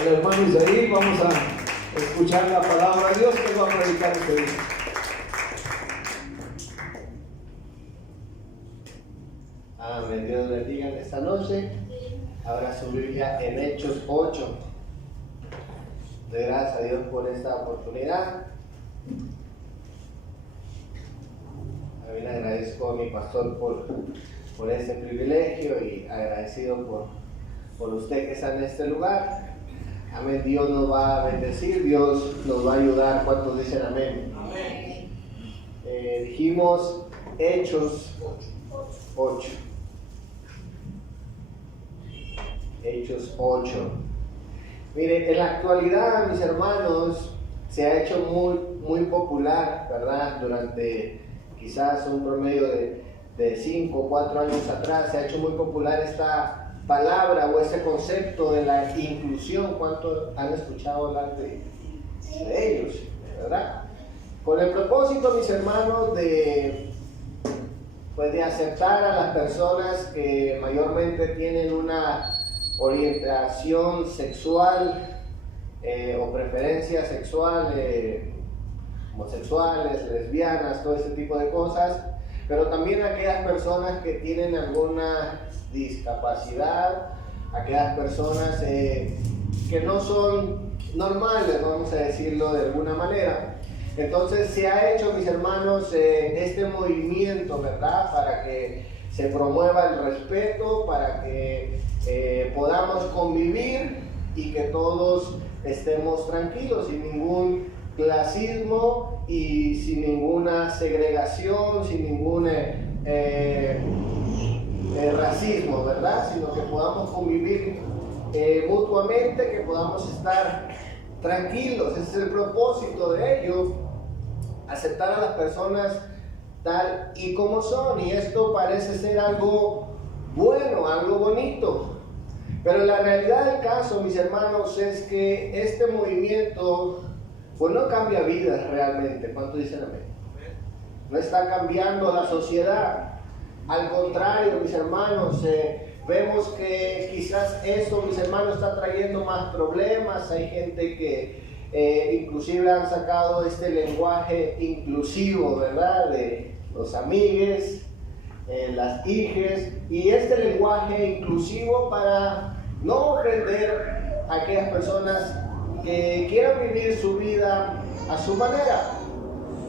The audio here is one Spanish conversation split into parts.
al hermano Isaí. Vamos a escuchar la palabra de Dios que va a predicar este día. Amén. Dios bendiga en esta noche. Abra su Biblia en Hechos 8. Doy gracias a Dios por esta oportunidad. También agradezco a mi pastor por este privilegio y agradecido por usted que está en este lugar. Amén. Dios nos va a bendecir, Dios nos va a ayudar. ¿Cuántos dicen amén? Amén. Dijimos Hechos 8. Hechos 8. Mire, en la actualidad, mis hermanos, se ha hecho muy popular, ¿verdad? Durante quizás un promedio de 5 o 4 años atrás, se ha hecho muy popular esta palabra o ese concepto de la inclusión. ¿Cuántos han escuchado hablar de ellos, verdad? Con el propósito, mis hermanos, de aceptar a las personas que mayormente tienen una orientación sexual o preferencia sexual, homosexuales, lesbianas, todo ese tipo de cosas, pero también aquellas personas que tienen alguna discapacidad, aquellas personas que no son normales, vamos a decirlo de alguna manera. Entonces se ha hecho, mis hermanos, este movimiento, ¿verdad?, para que se promueva el respeto, para que podamos convivir y que todos estemos tranquilos, sin ningún clasismo y sin ninguna segregación, sin ningún racismo, ¿verdad? Sino que podamos convivir mutuamente, que podamos estar tranquilos. Ese es el propósito de ello, aceptar a las personas tal y como son, y esto parece ser algo bueno, algo bonito, pero la realidad del caso, mis hermanos, es que este movimiento pues no cambia vidas realmente. ¿Cuánto dicen amén? No está cambiando la sociedad, al contrario, mis hermanos, vemos que quizás esto, mis hermanos, está trayendo más problemas. Hay gente que inclusive han sacado este lenguaje inclusivo, ¿verdad?, de los amigues, las hijes, y este lenguaje inclusivo para no ofender a aquellas personas que quieran vivir su vida a su manera.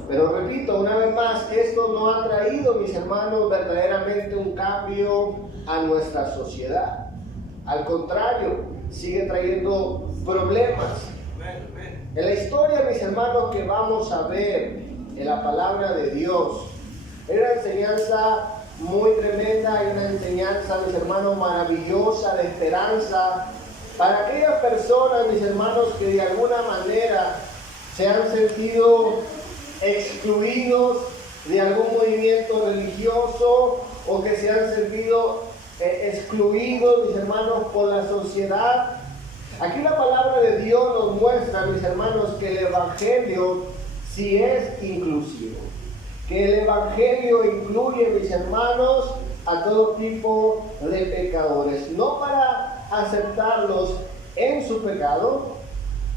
Pero repito, una vez más, esto no ha traído, mis hermanos, verdaderamente un cambio a nuestra sociedad. Al contrario, sigue trayendo problemas. En la historia, mis hermanos, que vamos a ver en la palabra de Dios, hay una enseñanza muy tremenda, hay una enseñanza, mis hermanos, maravillosa, de esperanza para aquellas personas, mis hermanos, que de alguna manera se han sentido excluidos de algún movimiento religioso, o que se han sentido excluidos, mis hermanos, por la sociedad. Aquí la palabra de Dios nos muestra, mis hermanos, que el Evangelio sí es inclusivo, que el Evangelio incluye, mis hermanos, a todo tipo de pecadores, no para aceptarlos en su pecado,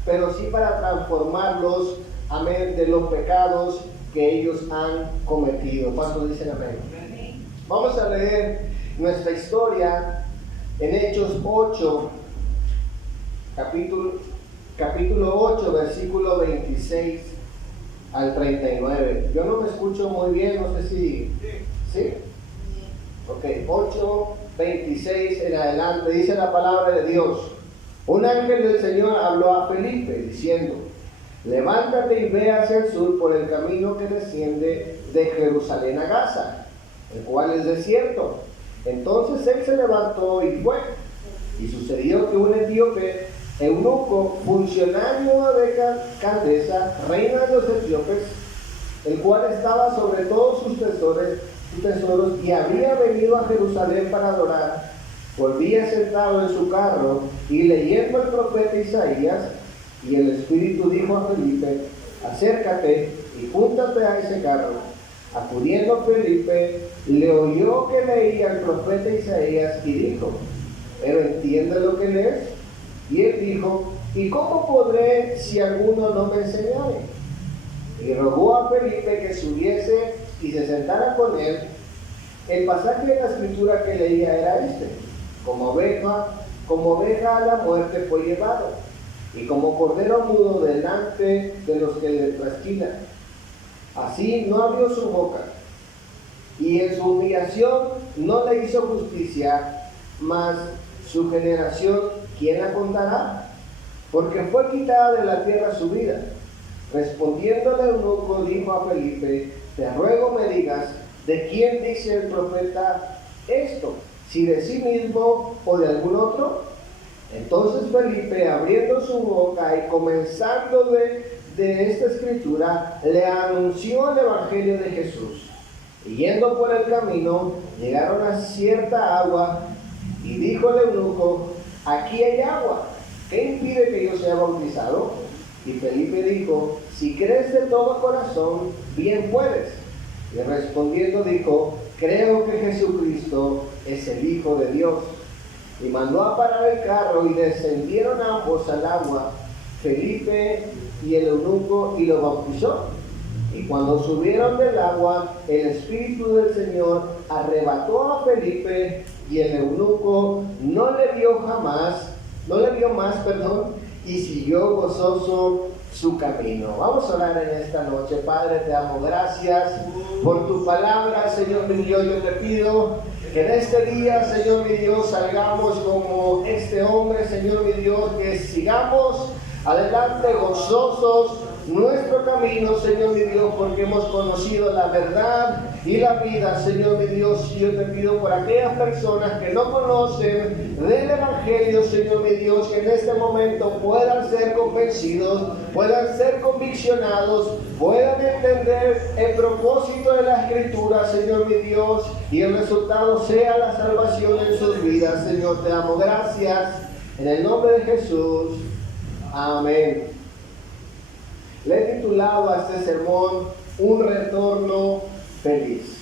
pero sí para transformarlos, amén, de los pecados que ellos han cometido. ¿Cuántos dicen amén? Amén. Vamos a leer nuestra historia en Hechos 8, capítulo 8, versículo 26 al 39. Yo no me escucho muy bien, no sé si... ¿Sí? Ok, 8, 26 en adelante, dice la palabra de Dios. Un ángel del Señor habló a Felipe diciendo: levántate y ve hacia el sur por el camino que desciende de Jerusalén a Gaza, el cual es desierto. Entonces él se levantó y fue. Y sucedió que un etíope, eunuco, funcionario de Candace, reina de los etíopes, el cual estaba sobre todos sus tesoros y había venido a Jerusalén para adorar, volvía sentado en su carro y leyendo el profeta Isaías, y el Espíritu dijo a Felipe: acércate y júntate a ese carro. Acudiendo Felipe, le oyó que leía el profeta Isaías y dijo: ¿pero entiende lo que lees? Y él dijo: ¿y cómo podré si alguno no me enseñare? Y rogó a Felipe que subiese y se sentara con él. El pasaje de la escritura que leía era este: como oveja a la muerte fue llevado, y como cordero mudo delante de los que le trasquilan. Así no abrió su boca, y en su humillación no le hizo justicia, mas su generación, ¿quién la contará? Porque fue quitada de la tierra su vida. Respondiéndole el eunuco, dijo a Felipe: te ruego me digas, ¿de quién dice el profeta esto? ¿Si de sí mismo o de algún otro? Entonces Felipe, abriendo su boca y comenzando de esta escritura, le anunció el evangelio de Jesús. Y yendo por el camino, llegaron a cierta agua, y dijo el eunuco: aquí hay agua, ¿qué impide que yo sea bautizado? Y Felipe dijo: si crees de todo corazón, bien puedes. Y respondiendo dijo: creo que Jesucristo es el Hijo de Dios. Y mandó a parar el carro, y descendieron ambos al agua, Felipe y el eunuco, y lo bautizó. Y cuando subieron del agua, el Espíritu del Señor arrebató a Felipe, y el eunuco no le vio más, y siguió gozoso su camino. Vamos a orar en esta noche. Padre, te damos gracias por tu palabra, Señor mi Dios. Yo te pido que en este día, Señor mi Dios, salgamos como este hombre, Señor mi Dios, que sigamos adelante gozosos nuestro camino, Señor mi Dios, porque hemos conocido la verdad y la vida, Señor mi Dios. Y yo te pido por aquellas personas que no conocen del Evangelio, Señor mi Dios, que en este momento puedan ser convencidos, puedan ser conviccionados, puedan entender el propósito de la Escritura, Señor mi Dios, y el resultado sea la salvación en sus vidas. Señor, te damos gracias en el nombre de Jesús. Amén. Le he titulado a este sermón Un retorno feliz.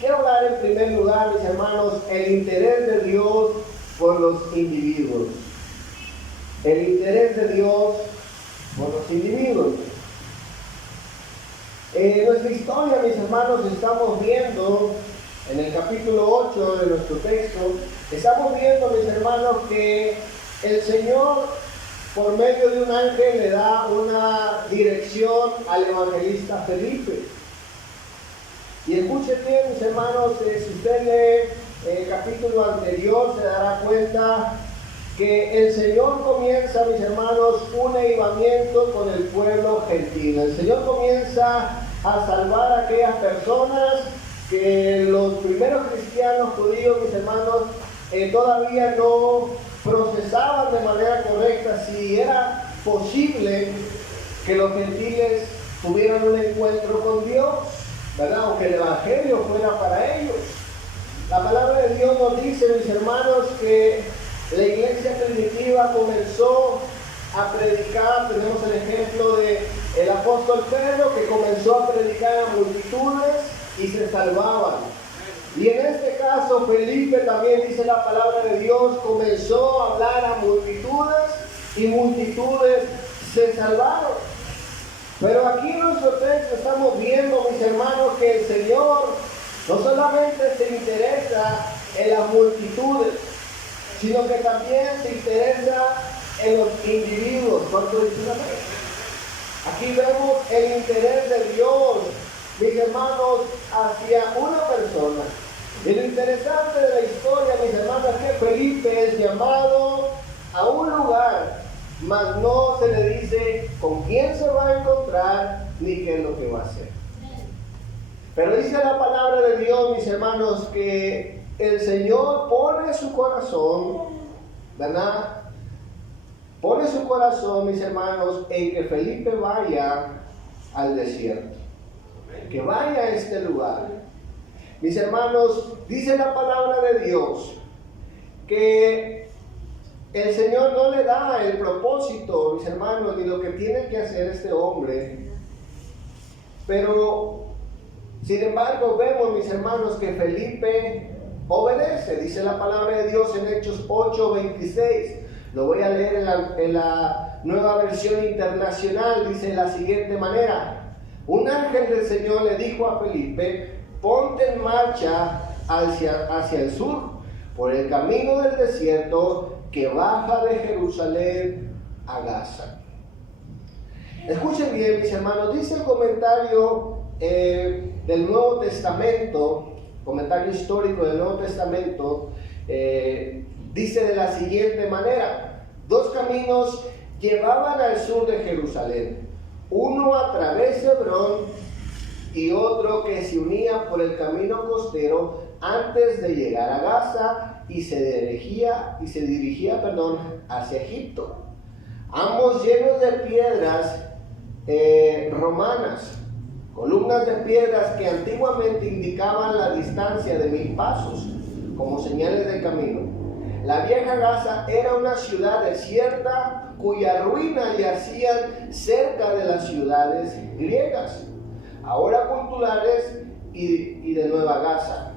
Quiero hablar en primer lugar, mis hermanos, el interés de Dios por los individuos. El interés de Dios por los individuos. En nuestra historia, mis hermanos, estamos viendo, en el capítulo 8 de nuestro texto, estamos viendo, mis hermanos, que el Señor, por medio de un ángel, le da una dirección al evangelista Felipe. Y escuchen bien, mis hermanos, si usted lee el capítulo anterior, se dará cuenta que el Señor comienza, mis hermanos, un avivamiento con el pueblo gentil. El Señor comienza a salvar a aquellas personas que los primeros cristianos judíos, mis hermanos, todavía no procesaban de manera correcta si era posible que los gentiles tuvieran un encuentro con Dios, ¿verdad? O que el evangelio fuera para ellos. La palabra de Dios nos dice, mis hermanos, que la iglesia primitiva comenzó a predicar. Tenemos el ejemplo del apóstol Pedro, que comenzó a predicar a multitudes y se salvaban. Y en este caso Felipe, también dice la palabra de Dios, comenzó a hablar a multitudes y multitudes se salvaron. Pero aquí en nuestro texto estamos viendo, mis hermanos, que el Señor no solamente se interesa en las multitudes, sino que también se interesa en los individuos. ¿Cuánto dicen amén? Aquí vemos el interés de Dios, mis hermanos, hacia una persona. Y lo interesante de la historia, mis hermanos, es que Felipe es llamado a un lugar, mas no se le dice con quién se va a encontrar ni qué es lo que va a hacer. Pero dice la palabra de Dios, mis hermanos, que el Señor pone su corazón, ¿verdad? Pone su corazón, mis hermanos, en que Felipe vaya al desierto, que vaya a este lugar. Mis hermanos, dice la palabra de Dios que el Señor no le da el propósito, mis hermanos, ni lo que tiene que hacer este hombre. Pero, sin embargo, vemos, mis hermanos, que Felipe obedece. Dice la palabra de Dios en Hechos 8:26. Lo voy a leer en la Nueva Versión Internacional. Dice de la siguiente manera: un ángel del Señor le dijo a Felipe: ponte en marcha hacia el sur, por el camino del desierto que baja de Jerusalén a Gaza. Escuchen bien, mis hermanos, dice el comentario del Nuevo Testamento, comentario histórico del Nuevo Testamento, dice de la siguiente manera: dos caminos llevaban al sur de Jerusalén, uno a través de Hebrón y otro que se unía por el camino costero antes de llegar a Gaza y se dirigía hacia Egipto. Ambos llenos de piedras romanas, columnas de piedras que antiguamente indicaban la distancia de 1000 pasos como señales de camino. La vieja Gaza era una ciudad desierta cuya ruina yacían cerca de las ciudades griegas, ahora culturales y de Nueva Gaza.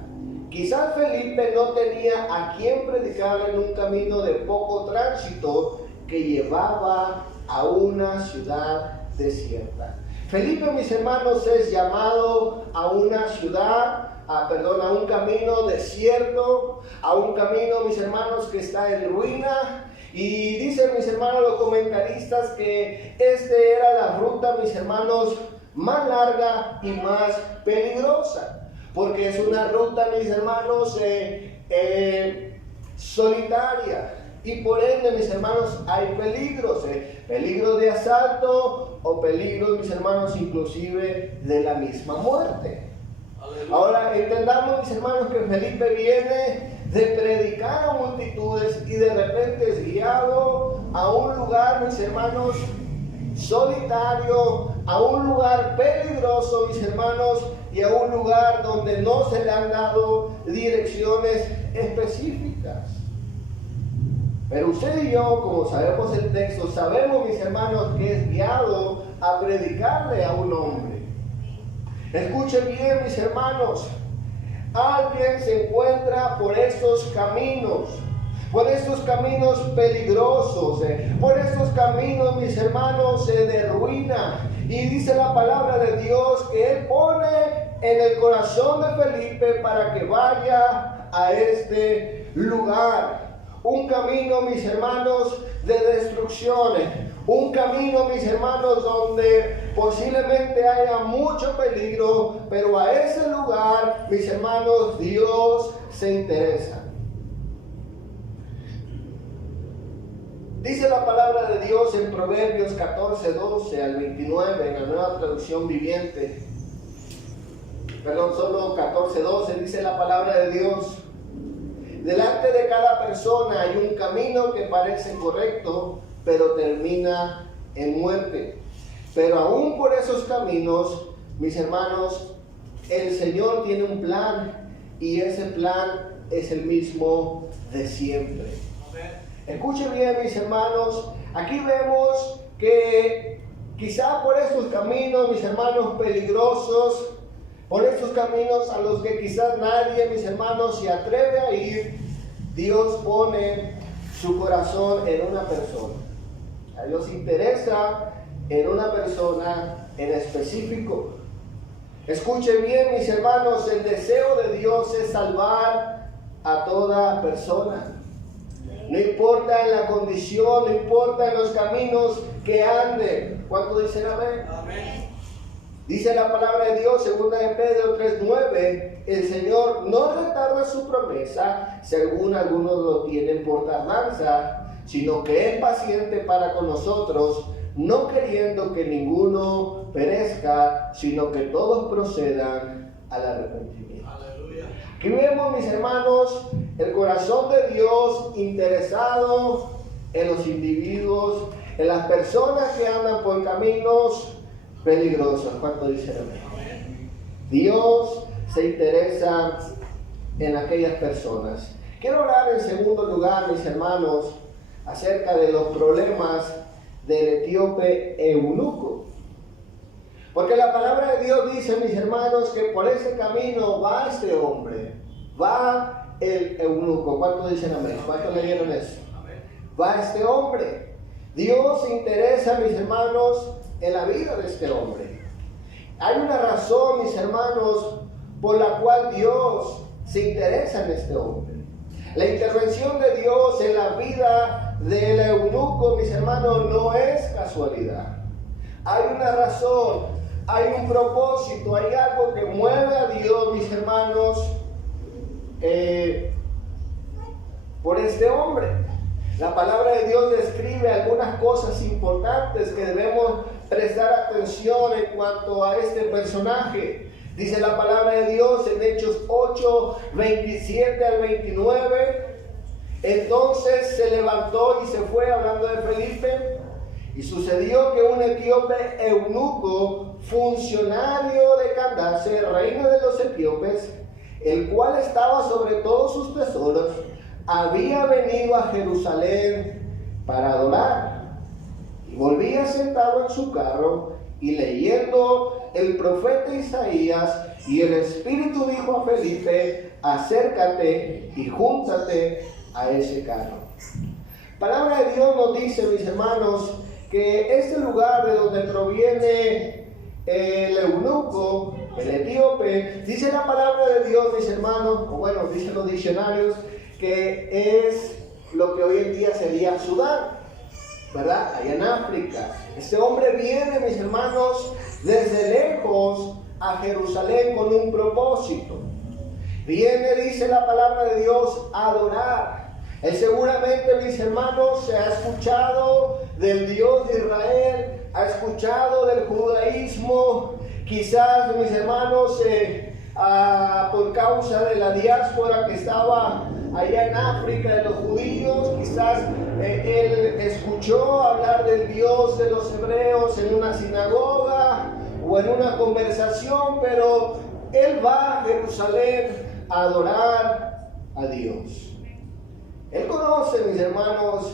Quizás Felipe no tenía a quien predicar en un camino de poco tránsito que llevaba a una ciudad desierta. Felipe, mis hermanos, es llamado a una ciudad, a un camino desierto, a un camino, mis hermanos, que está en ruina. Y dicen, mis hermanos, los comentaristas, que era la ruta, mis hermanos, más larga y más peligrosa, porque es una ruta, mis hermanos, solitaria. Y por ende, mis hermanos, hay peligros, peligros de asalto o peligros, mis hermanos, inclusive de la misma muerte. Aleluya. Ahora entendamos, mis hermanos, que Felipe viene de predicar a multitudes y de repente es guiado a un lugar, mis hermanos, solitario, a un lugar peligroso, mis hermanos, y a un lugar donde no se le han dado direcciones específicas. Pero usted y yo, como sabemos el texto, sabemos, mis hermanos, que es guiado a predicarle a un hombre. Escuchen bien, mis hermanos, alguien se encuentra por estos caminos peligrosos, por estos caminos, mis hermanos, de ruina. Y dice la palabra de Dios que Él pone en el corazón de Felipe para que vaya a este lugar. Un camino, mis hermanos, de destrucción. Un camino, mis hermanos, donde posiblemente haya mucho peligro, pero a ese lugar, mis hermanos, Dios se interesa. Dice la palabra de Dios en Proverbios 14:12 al 29, en la Nueva Traducción Viviente. Solo 14:12, dice la palabra de Dios: delante de cada persona hay un camino que parece correcto, pero termina en muerte. Pero aún por esos caminos, mis hermanos, el Señor tiene un plan, y ese plan es el mismo de siempre. Escuchen bien, mis hermanos, aquí vemos que quizá por estos caminos, mis hermanos, peligrosos, por estos caminos a los que quizás nadie, mis hermanos, se atreve a ir, Dios pone su corazón en una persona. A Dios interesa en una persona en específico. Escuchen bien, mis hermanos, el deseo de Dios es salvar a toda persona. No importa en la condición, no importa en los caminos que ande. ¿Cuánto dicen amén? Amén. Dice la palabra de Dios, 2 de Pedro 3:9, el Señor no retarda su promesa, según algunos lo tienen por tardanza, sino que es paciente para con nosotros, no queriendo que ninguno perezca, sino que todos procedan al arrepentimiento. Aleluya. Aquí vemos, mis hermanos, el corazón de Dios interesado en los individuos, en las personas que andan por caminos peligrosos. ¿Cuánto dicen amén? Dios se interesa en aquellas personas. Quiero hablar en segundo lugar, mis hermanos, acerca de los problemas del etíope eunuco. Porque la palabra de Dios dice, mis hermanos, que por ese camino va este hombre, va el eunuco. ¿Cuántos dicen amén? ¿Cuántos leyeron eso? va este hombre. Dios se interesa, mis hermanos, en la vida de este hombre. Hay una razón, mis hermanos, por la cual Dios se interesa en este hombre. La intervención de Dios en la vida del eunuco, mis hermanos, no es casualidad. Hay una razón, hay un propósito, hay algo que mueve a Dios, mis hermanos, por este hombre. La palabra de Dios describe algunas cosas importantes que debemos prestar atención en cuanto a este personaje. Dice la palabra de Dios en Hechos 8, 27 al 29. Entonces se levantó y se fue, hablando de Felipe, y sucedió que un etíope eunuco, funcionario de Candace, reina de los etíopes, el cual estaba sobre todos sus tesoros, había venido a Jerusalén para adorar. Y volvía sentado en su carro y leyendo el profeta Isaías, y el Espíritu dijo a Felipe: acércate y júntate a ese carro. Palabra de Dios nos dice, mis hermanos, que este lugar de donde proviene el eunuco, el etíope, dice la palabra de Dios, mis hermanos, o bueno, dicen los diccionarios, que es lo que hoy en día sería Sudán, ¿verdad? Allá en África. Este hombre viene, mis hermanos, desde lejos a Jerusalén con un propósito. Viene, dice la palabra de Dios, a adorar. Él seguramente, mis hermanos, se ha escuchado del Dios de Israel, ha escuchado del judaísmo, quizás, mis hermanos, por causa de la diáspora que estaba allá en África de los judíos, quizás él escuchó hablar del Dios de los hebreos en una sinagoga o en una conversación, pero él va a Jerusalén a adorar a Dios. Él conoce, mis hermanos,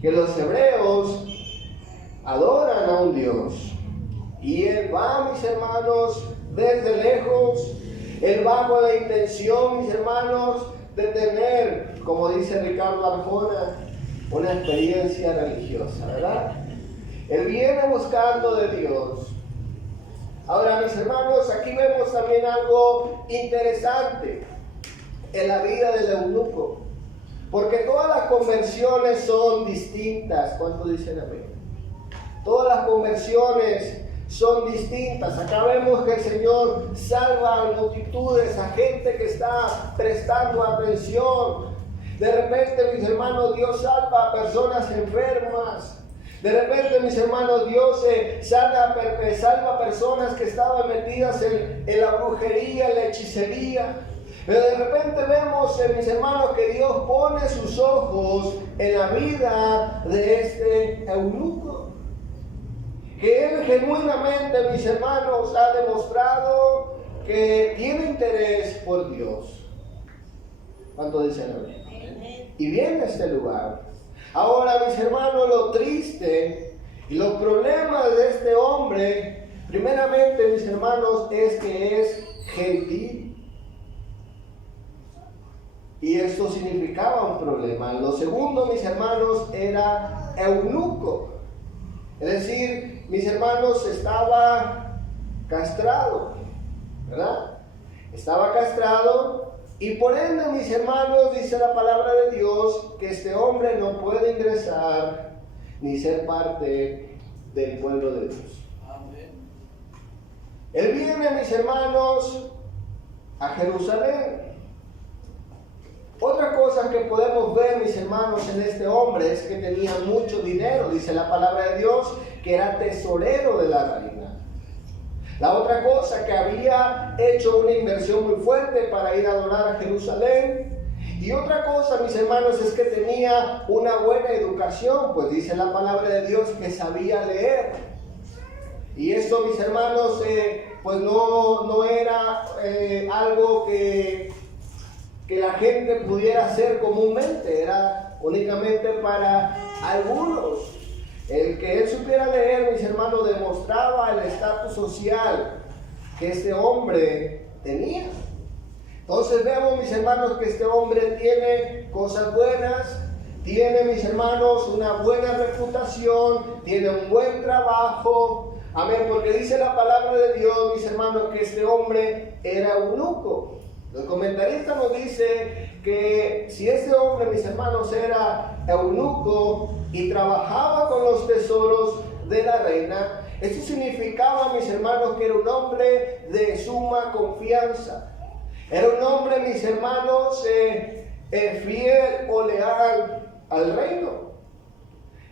que los hebreos adoran a un Dios. Y él va, mis hermanos, desde lejos. Él va con la intención, mis hermanos, de tener, como dice Ricardo Arjona, una experiencia religiosa, ¿verdad? Él viene buscando de Dios. Ahora, mis hermanos, aquí vemos también algo interesante en la vida del eunuco. Porque todas las conversiones son distintas. ¿Cuánto dicen amén? Todas las conversiones son distintas. Acá vemos que el Señor salva a multitudes, a gente que está prestando atención. De repente, mis hermanos, Dios salva a personas enfermas. De repente, mis hermanos, Dios salva a personas que estaban metidas en la brujería, en la hechicería. Pero de repente vemos, mis hermanos, que Dios pone sus ojos en la vida de este eunuco. Que él genuinamente, mis hermanos, ha demostrado que tiene interés por Dios. ¿Cuánto dicen amén? Y viene a este lugar. Ahora, mis hermanos, lo triste y los problemas de este hombre, primeramente, mis hermanos, es que es gentil. Y esto significaba un problema. Lo segundo, mis hermanos, era eunuco. Es decir, mis hermanos, estaba castrado, ¿verdad? Estaba castrado y por ende, mis hermanos, dice la palabra de Dios que este hombre no puede ingresar ni ser parte del pueblo de Dios. Amén. Él viene, mis hermanos, a Jerusalén. Otra cosa que podemos ver, mis hermanos, en este hombre es que tenía mucho dinero. Dice la palabra de Dios que era tesorero de la reina. La otra cosa, que había hecho una inversión muy fuerte para ir a adorar a Jerusalén. Y otra cosa, mis hermanos, es que tenía una buena educación, pues dice la palabra de Dios que sabía leer. Y esto, mis hermanos, pues no era algo que la gente pudiera hacer comúnmente, era únicamente para algunos. El que él supiera leer, mis hermanos, demostraba el estatus social que este hombre tenía. Entonces vemos, mis hermanos, que este hombre tiene cosas buenas, tiene, mis hermanos, una buena reputación, tiene un buen trabajo. Amén, porque dice la palabra de Dios, mis hermanos, que este hombre era eunuco. El comentarista nos dice que si este hombre, mis hermanos, era eunuco y trabajaba con los tesoros de la reina, esto significaba, mis hermanos, que era un hombre de suma confianza. Era un hombre, mis hermanos, fiel o leal al reino.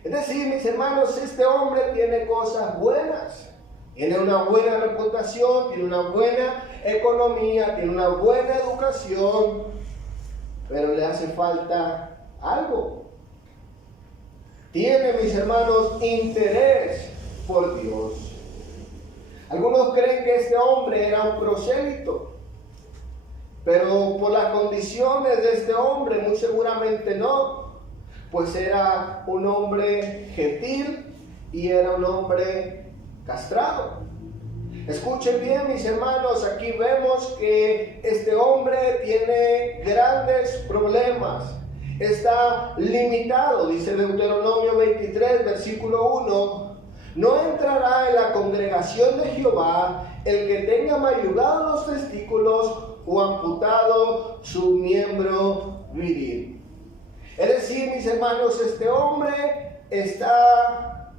Es decir, mis hermanos, este hombre tiene cosas buenas. Tiene una buena reputación, tiene una buena economía, tiene una buena educación, pero le hace falta algo. Tiene, mis hermanos, interés por Dios. Algunos creen que este hombre era un prosélito, pero por las condiciones de este hombre, muy seguramente no, pues era un hombre gentil y era un hombre castrado. Escuchen bien, mis hermanos, aquí vemos que este hombre tiene grandes problemas. Está limitado, dice Deuteronomio 23, versículo 1. No entrará en la congregación de Jehová el que tenga mayugado los testículos o amputado su miembro viril. Es decir, mis hermanos, este hombre está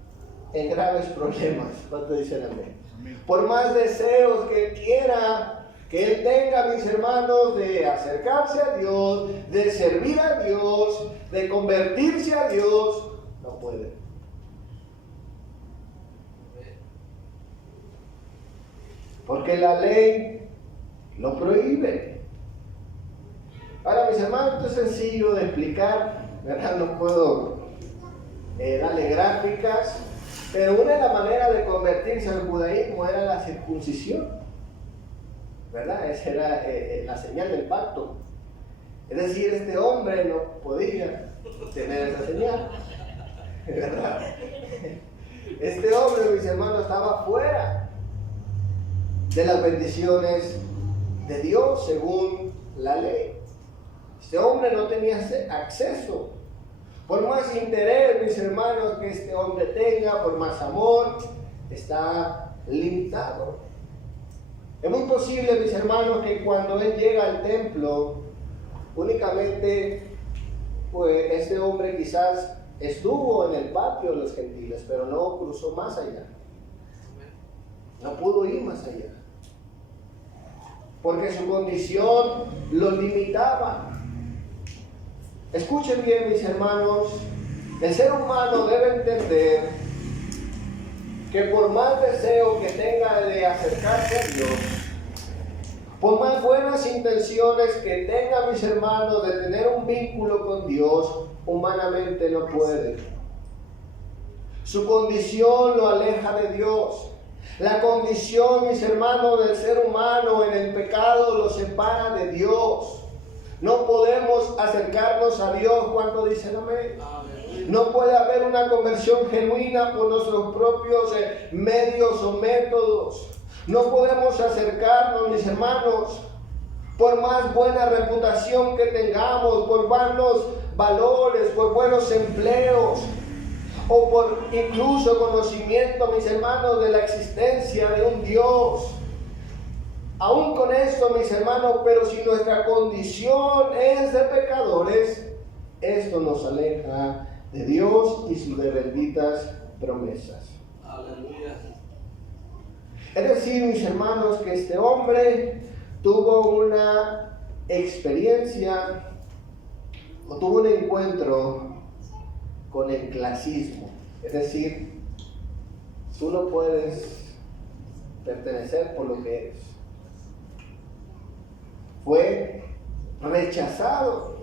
en graves problemas. ¿Cuánto dicen amén? Por más deseos que él quiera, que él tenga, mis hermanos, de acercarse a Dios, de servir a Dios, de convertirse a Dios, no puede. Porque la ley lo prohíbe. Ahora, mis hermanos, esto es sencillo de explicar, ¿verdad? No puedo darle gráficas, pero una de las maneras de convertirse al judaísmo era la circuncisión, ¿verdad? Esa era la señal del pacto. Es decir, este hombre no podía tener esa señal, ¿verdad? Este hombre, mis hermanos, estaba fuera de las bendiciones de Dios según la ley. Este hombre no tenía acceso. Por más interés, mis hermanos, que este hombre tenga, por más amor, está limitado. Es muy posible, mis hermanos, que cuando él llega al templo, únicamente, pues este hombre quizás estuvo en el patio de los gentiles, pero no cruzó más allá. No pudo ir más allá. Porque su condición lo limitaba. Escuchen bien, mis hermanos, el ser humano debe entender que por más deseo que tenga de acercarse a Dios, por más buenas intenciones que tenga, mis hermanos, de tener un vínculo con Dios, humanamente no puede. Su condición lo aleja de Dios. La condición, mis hermanos, del ser humano en el pecado lo separa de Dios. No podemos acercarnos a Dios. ¿Cuánto dicen amén? No puede haber una conversión genuina por nuestros propios medios o métodos. No podemos acercarnos, mis hermanos, por más buena reputación que tengamos, por buenos valores, por buenos empleos, o por incluso conocimiento, mis hermanos, de la existencia de un Dios. Aún con esto, mis hermanos, pero si nuestra condición es de pecadores, esto nos aleja de Dios y sus benditas promesas. Aleluya. Es decir, mis hermanos, que este hombre tuvo una experiencia o tuvo un encuentro con el clasismo. Es decir, tú no puedes pertenecer por lo que eres. Fue rechazado.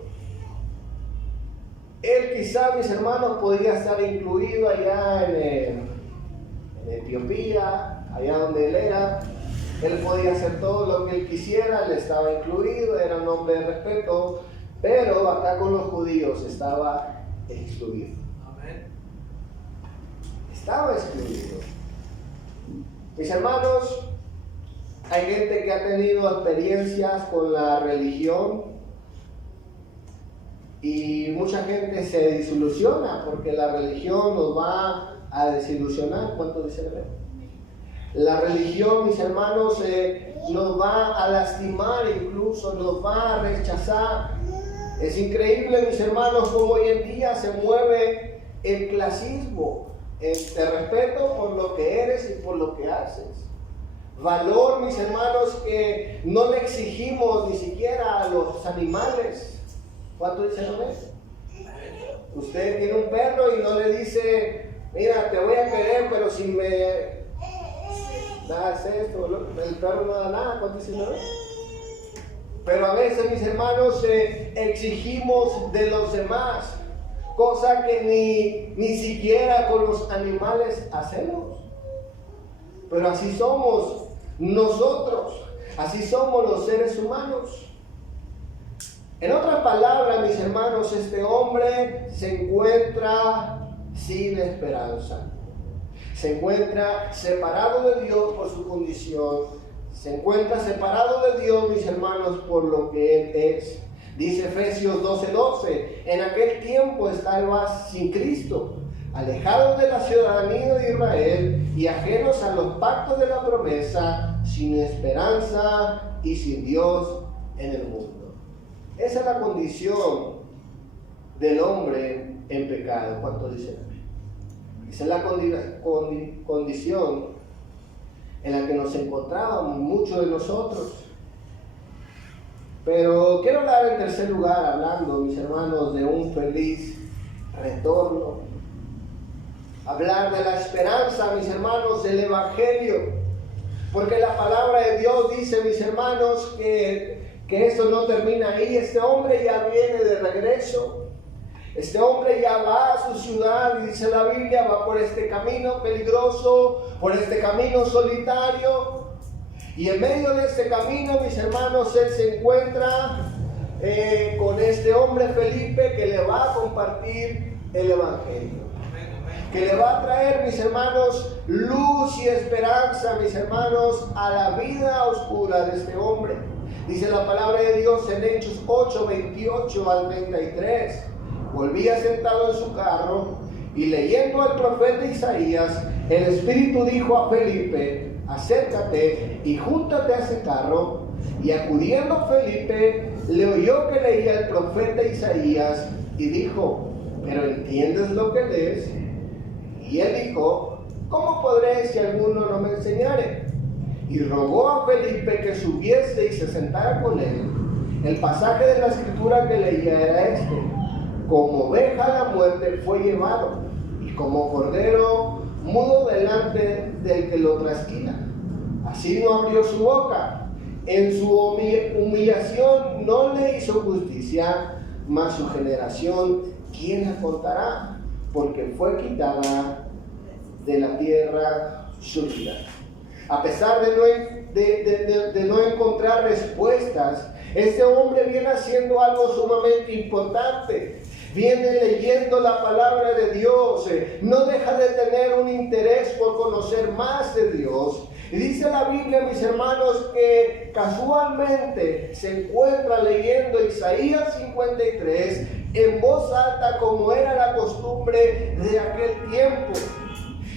Él quizá, mis hermanos, podría estar incluido allá en Etiopía, allá donde él era. Él podía hacer todo lo que él quisiera, él estaba incluido, era un hombre de respeto, pero acá con los judíos estaba excluido. Amén. Estaba excluido. Mis hermanos, hay gente que ha tenido experiencias con la religión Y mucha gente se desilusiona porque la religión nos va a desilusionar. ¿Cuánto dice la Biblia? La religión, mis hermanos, nos va a lastimar, incluso nos va a rechazar. Es increíble, mis hermanos, cómo hoy en día se mueve el clasismo. Te respeto por lo que eres y por lo que haces. Valor, mis hermanos, que no le exigimos ni siquiera a los animales. ¿Cuánto dice lo ves? Usted tiene un perro y no le dice, mira, te voy a querer, pero si me das esto, el perro no da nada. ¿Cuánto dice lo ves? Pero a veces, mis hermanos, exigimos de los demás, cosa que ni siquiera con los animales hacemos. Pero así somos nosotros, así somos los seres humanos. En otras palabras, mis hermanos, este hombre se encuentra sin esperanza. Se encuentra separado de Dios por su condición. Se encuentra separado de Dios, mis hermanos, por lo que Él es. Dice Efesios 12:12, en aquel tiempo estaba sin Cristo, alejados de la ciudadanía de Israel y ajenos a los pactos de la promesa, sin esperanza y sin Dios en el mundo. Esa es la condición del hombre en pecado. ¿Cuánto dice la Biblia? Esa es la condición en la que nos encontrábamos muchos de nosotros. Pero quiero hablar en tercer lugar, hablando, mis hermanos, de un feliz retorno. Hablar de la esperanza, mis hermanos, del Evangelio. Porque la palabra de Dios dice, mis hermanos, que esto no termina ahí. Este hombre ya viene de regreso. Este hombre ya va a su ciudad, y dice la Biblia, va por este camino peligroso, por este camino solitario. Y en medio de este camino, mis hermanos, él se encuentra con este hombre Felipe, que le va a compartir el Evangelio. Que le va a traer, mis hermanos, luz y esperanza, mis hermanos, a la vida oscura de este hombre. Dice la palabra de Dios en Hechos 8:28 al 33. Volvía sentado en su carro y leyendo al profeta Isaías, el Espíritu dijo a Felipe, acércate y júntate a ese carro. Y acudiendo Felipe, le oyó que leía el profeta Isaías y dijo, ¿pero entiendes lo que lees? Y él dijo, ¿cómo podré si alguno no me enseñare? Y rogó a Felipe que subiese y se sentara con él. El pasaje de la escritura que leía era este: como oveja a la muerte fue llevado, y como cordero mudo delante del que lo trasquila. Así no abrió su boca. En su humillación no le hizo justicia, mas su generación, ¿quién la contará? Porque fue quitada de la tierra su vida. A pesar de no encontrar respuestas, este hombre viene haciendo algo sumamente importante. Viene leyendo la palabra de Dios. No deja de tener un interés por conocer más de Dios. Y dice la Biblia, mis hermanos, que casualmente se encuentra leyendo Isaías 53 en voz alta, como era la costumbre de aquel tiempo.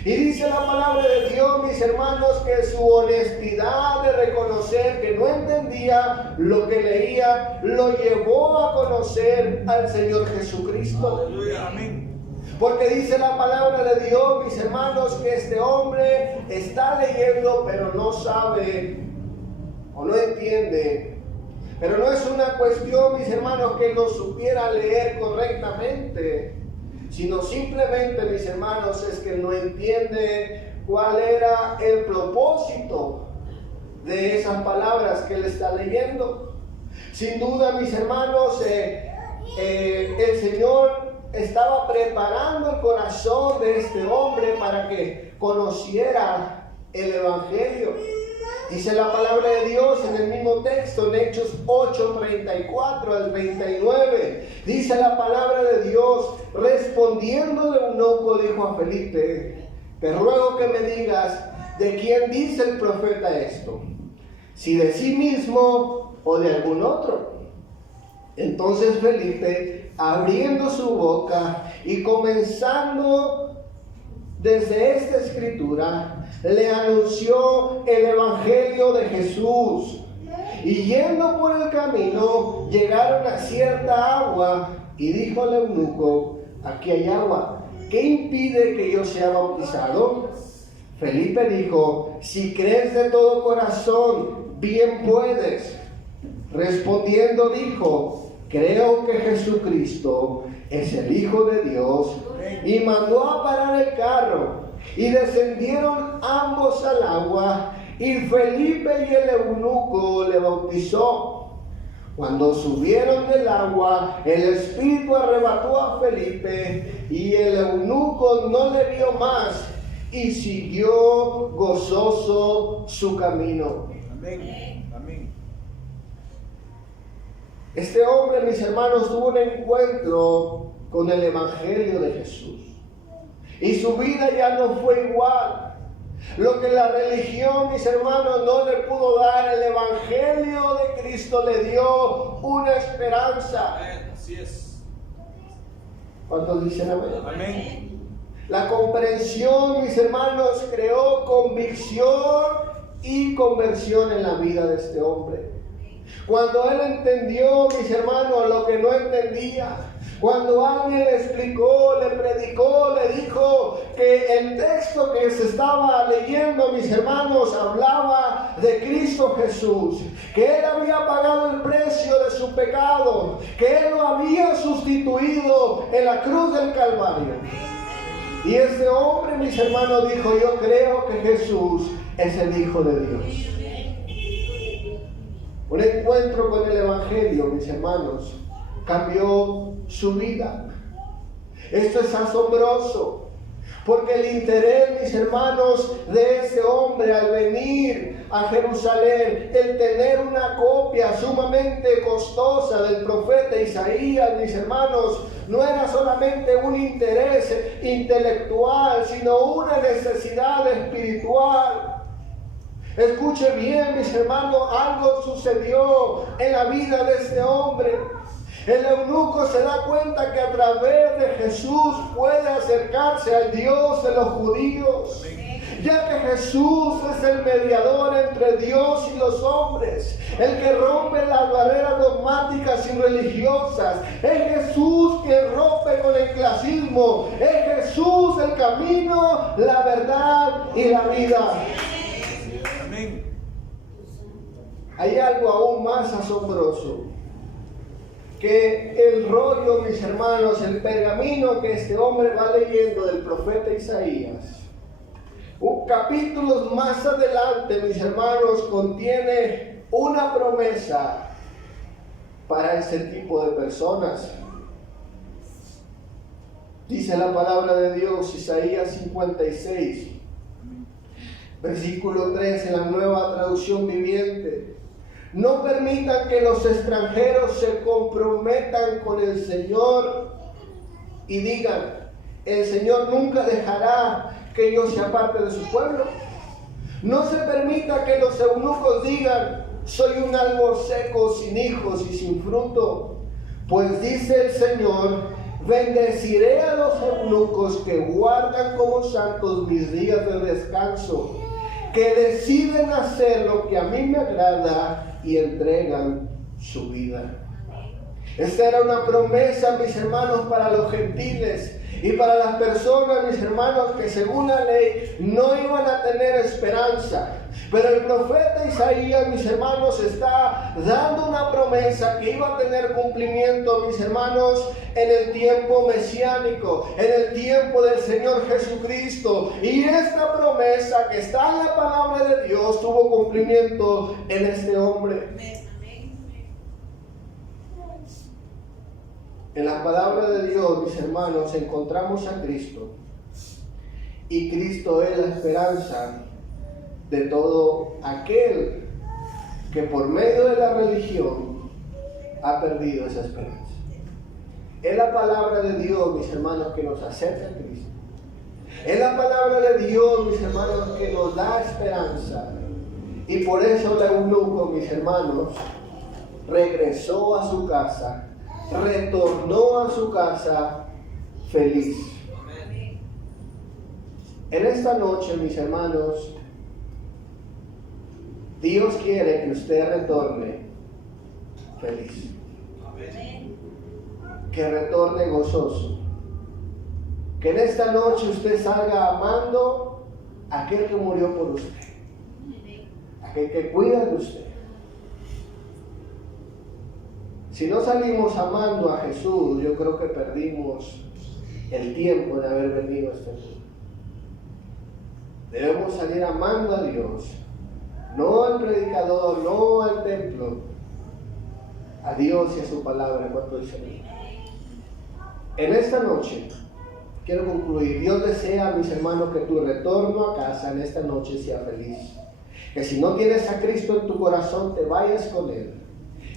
Y dice la palabra de Dios, mis hermanos, que su honestidad de reconocer que no entendía lo que leía, lo llevó a conocer al Señor Jesucristo. Aleluya, amén. Porque dice la palabra de Dios, mis hermanos, que este hombre está leyendo, pero no sabe o no entiende. Pero no es una cuestión, mis hermanos, que no supiera leer correctamente, sino simplemente, mis hermanos, es que no entiende cuál era el propósito de esas palabras que él está leyendo. Sin duda, mis hermanos, el Señor estaba preparando el corazón de este hombre para que conociera el Evangelio. Dice la palabra de Dios en el mismo texto, en Hechos 8:34 al 39. Dice la palabra de Dios, respondiendo el eunuco dijo a Felipe, te ruego que me digas, ¿de quién dice el profeta esto? ¿Si de sí mismo o de algún otro? Entonces Felipe, abriendo su boca y comenzando desde esta escritura, le anunció el evangelio de Jesús. Y yendo por el camino, llegaron a cierta agua, y dijo al eunuco: aquí hay agua, ¿qué impide que yo sea bautizado? Felipe dijo: si crees de todo corazón, bien puedes. Respondiendo dijo: creo que Jesucristo es el Hijo de Dios. Y mandó a parar el carro, y descendieron ambos al agua, y Felipe y el eunuco le bautizó. Cuando subieron del agua, el Espíritu arrebató a Felipe, y el eunuco no le vio más, y siguió gozoso su camino. Amén. Amén. Este hombre, mis hermanos, tuvo un encuentro con el Evangelio de Jesús. Y su vida ya no fue igual. Lo que la religión, mis hermanos, no le pudo dar, el Evangelio de Cristo le dio una esperanza. Así es. ¿Cuántos dicen amén? Amén. La comprensión, mis hermanos, creó convicción y conversión en la vida de este hombre. Cuando él entendió, mis hermanos, lo que no entendía, cuando alguien le explicó, le predicó, le dijo que el texto que se estaba leyendo, mis hermanos, hablaba de Cristo Jesús, que Él había pagado el precio de su pecado, que Él lo había sustituido en la cruz del Calvario. Y este hombre, mis hermanos, dijo: yo creo que Jesús es el Hijo de Dios. Un encuentro con el Evangelio, mis hermanos, cambió su vida. Esto es asombroso, porque el interés, mis hermanos, de ese hombre al venir a Jerusalén, el tener una copia sumamente costosa del profeta Isaías, mis hermanos, no era solamente un interés intelectual, sino una necesidad espiritual. Escuche bien, mis hermanos, algo sucedió en la vida de este hombre. El eunuco se da cuenta que a través de Jesús puede acercarse al Dios de los judíos, ya que Jesús es el mediador entre Dios y los hombres, el que rompe las barreras dogmáticas y religiosas. Es Jesús quien rompe con el clasismo. Es Jesús el camino, la verdad y la vida. Amén. Hay algo aún más asombroso, que el rollo, mis hermanos, el pergamino que este hombre va leyendo del profeta Isaías, capítulos más adelante, mis hermanos, contiene una promesa para ese tipo de personas. Dice la palabra de Dios, Isaías 56, versículo 3, en la Nueva Traducción Viviente: no permitan que los extranjeros se comprometan con el Señor y digan: el Señor nunca dejará que yo sea parte de su pueblo. No se permita que los eunucos digan: soy un árbol seco, sin hijos y sin fruto. Pues dice el Señor: bendeciré a los eunucos que guardan como santos mis días de descanso, que deciden hacer lo que a mí me agrada y entregan su vida. Esta era una promesa, mis hermanos, para los gentiles y para las personas, mis hermanos, que según la ley no iban a tener esperanza. Pero el profeta Isaías, mis hermanos, está dando una promesa que iba a tener cumplimiento, mis hermanos, en el tiempo mesiánico, en el tiempo del Señor Jesucristo. Y esta promesa que está en la palabra de Dios tuvo cumplimiento en este hombre. En la palabra de Dios, mis hermanos, encontramos a Cristo. Y Cristo es la esperanza de todo aquel que por medio de la religión ha perdido esa esperanza. Es la palabra de Dios, mis hermanos, que nos acerca a Cristo. Es la palabra de Dios, mis hermanos, que nos da esperanza. Y por eso el eunuco, mis hermanos, regresó a su casa, retornó a su casa feliz. En esta noche, mis hermanos, Dios quiere que usted retorne feliz, que retorne gozoso, que en esta noche usted salga amando a aquel que murió por usted, aquel que cuida de usted. Si no salimos amando a Jesús, yo creo que perdimos el tiempo de haber venido a este mundo. Debemos salir amando a Dios, no al predicador, no al templo, a Dios y a su palabra. ¿Cuánto dice? En esta noche quiero concluir. Dios desea, mis hermanos, que tu retorno a casa en esta noche sea feliz. Que si no tienes a Cristo en tu corazón, te vayas con Él.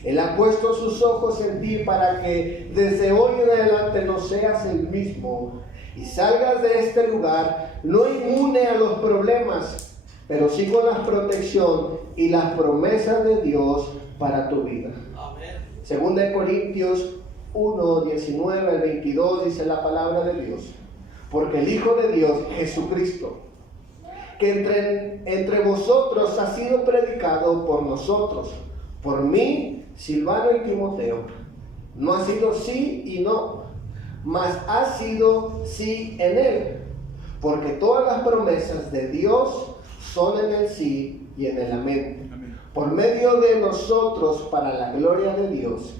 Él ha puesto sus ojos en ti para que desde hoy en adelante no seas el mismo y salgas de este lugar no inmune a los problemas, pero sí con la protección y las promesas de Dios para tu vida. Segunda de Corintios 1, 19 al 22 dice la palabra de Dios: porque el Hijo de Dios, Jesucristo, que entre vosotros ha sido predicado por nosotros, por mí, Silvano y Timoteo, no ha sido sí y no, mas ha sido sí en Él, porque todas las promesas de Dios son en el sí y en el amén, por medio de nosotros para la gloria de Dios.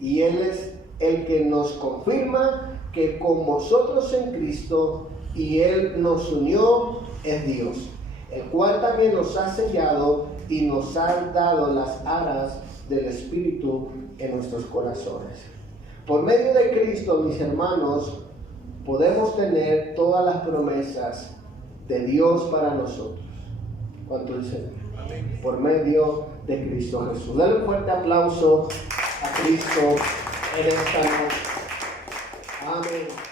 Y Él es el que nos confirma que con vosotros en Cristo, y Él nos unió, es Dios, el cual también nos ha sellado y nos ha dado las aras del Espíritu en nuestros corazones. Por medio de Cristo, mis hermanos, podemos tener todas las promesas de Dios para nosotros. ¿Cuánto dicen? Por medio de Cristo Jesús. Dale un fuerte aplauso a Cristo en esta noche. Amén.